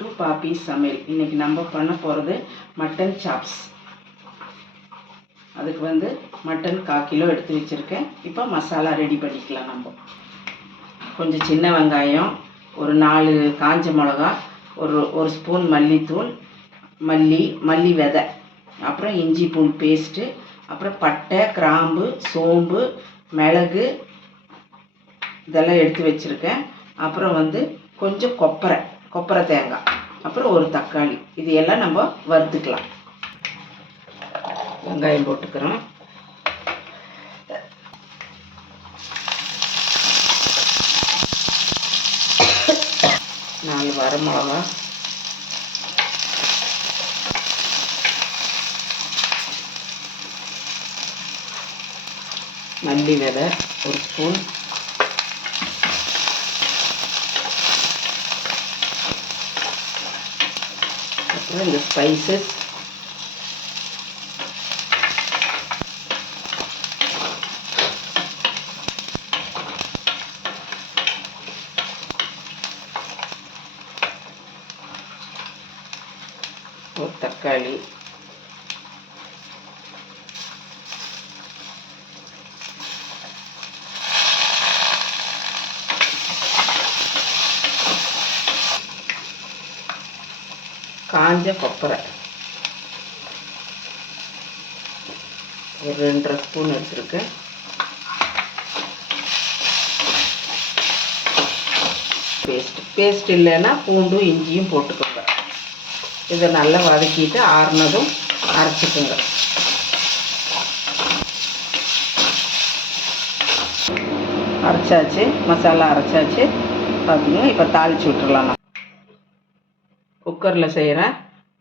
To பாப்பி சமையல். இன்னைக்கு நம்ம பண்ண போகிறது மட்டன் சாப்ஸ். அதுக்கு வந்து மட்டன் கால் கிலோ எடுத்து வச்சுருக்கேன். இப்போ மசாலா ரெடி பண்ணிக்கலாம் நம்ம. கொஞ்சம் சின்ன வெங்காயம் ஒரு நாலு காஞ்ச மிளகா ஒரு ஒரு ஸ்பூன் மல்லித்தூள் மல்லி மல்லி விதை அப்புறம் இஞ்சி பூண்டு பேஸ்ட்டு அப்புறம் பட்டை கிராம்பு சோம்பு மிளகு இதெல்லாம் எடுத்து வச்சுருக்கேன். அப்புறம் வந்து கொஞ்சம் கொப்பரை. கொப்பரை தேங்காய் அப்புறம் ஒரு தக்காளி. இது எல்லாம் நம்ம வறுத்துக்கலாம். வெங்காயம் போட்டுக்கிறோம். நாலு வரமிளகா மல்லி விதை ஒரு ஸ்பூன். அப்புறம் இந்த ஸ்பைசஸ் ஒரு தக்காளி காஞ்ச கொப்பரை. ஒரு ரெண்டரை ஸ்பூன் எடுத்துருக்கேன் பேஸ்ட். பேஸ்ட் இல்லைன்னா பூண்டும் இஞ்சியும் போட்டுக்கோங்க. இதை நல்லா வதக்கிட்டு ஆறுனதும் அரைச்சிக்கோங்க. அரைச்சாச்சு மசாலா அரைச்சாச்சு. பார்த்தீங்கன்னா இப்போ தாளிச்சு விட்டுறலாம். குக்கரில் செய்கிறேன்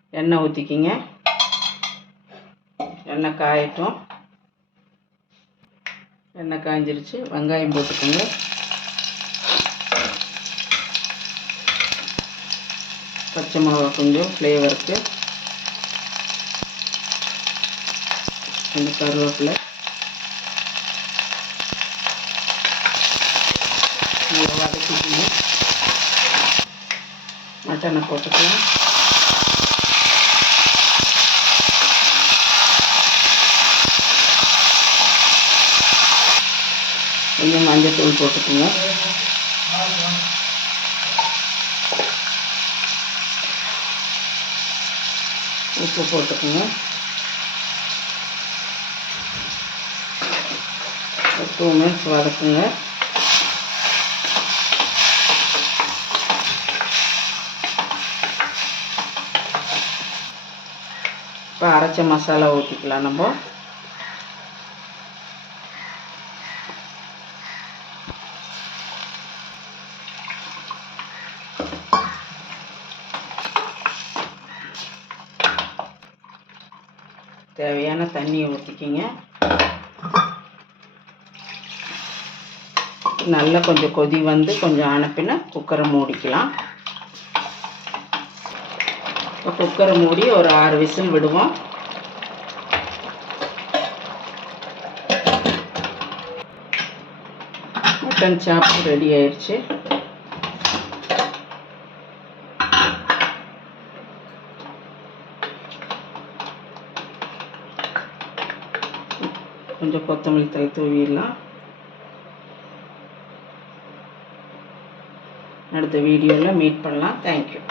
எண்ணெய் ஊற்றிக்கிங்க எண்ணெய் காயட்டும். எண்ணெய் காய்ஞ்சிருச்சு வெங்காயம் போட்டுக்கோங்க. பச்சை மிளகா கொஞ்சம் ஃப்ளேவருக்கு கொஞ்சம் கருவேப்பிலை. நல்லா வதக்கிக்கணும் மட்டனை போட்டுக்கலாம். கொஞ்சம் மஞ்சத்தூள் போட்டுக்கோங்க. உப்பு போட்டுக்கோங்க. உப்புமே வதக்குங்க இப்போ அரைச்ச மசாலா ஊற்றிக்கலாம் நம்ம. தேவையான தண்ணியை ஊற்றிக்கிங்க நல்லா கொஞ்சம் கொதி வந்து கொஞ்சம் அனுப்பின குக்கரை மூடிக்கலாம். இப்போ குக்கரை மூடி ஒரு ஆறு விசில் விடுவோம். மட்டன் சாப் ரெடி ஆயிடுச்சு கொஞ்சம் கொத்தமல்லி தலை தூவிடலாம். அடுத்த வீடியோவில் மீட் பண்ணலாம். தேங்க்யூ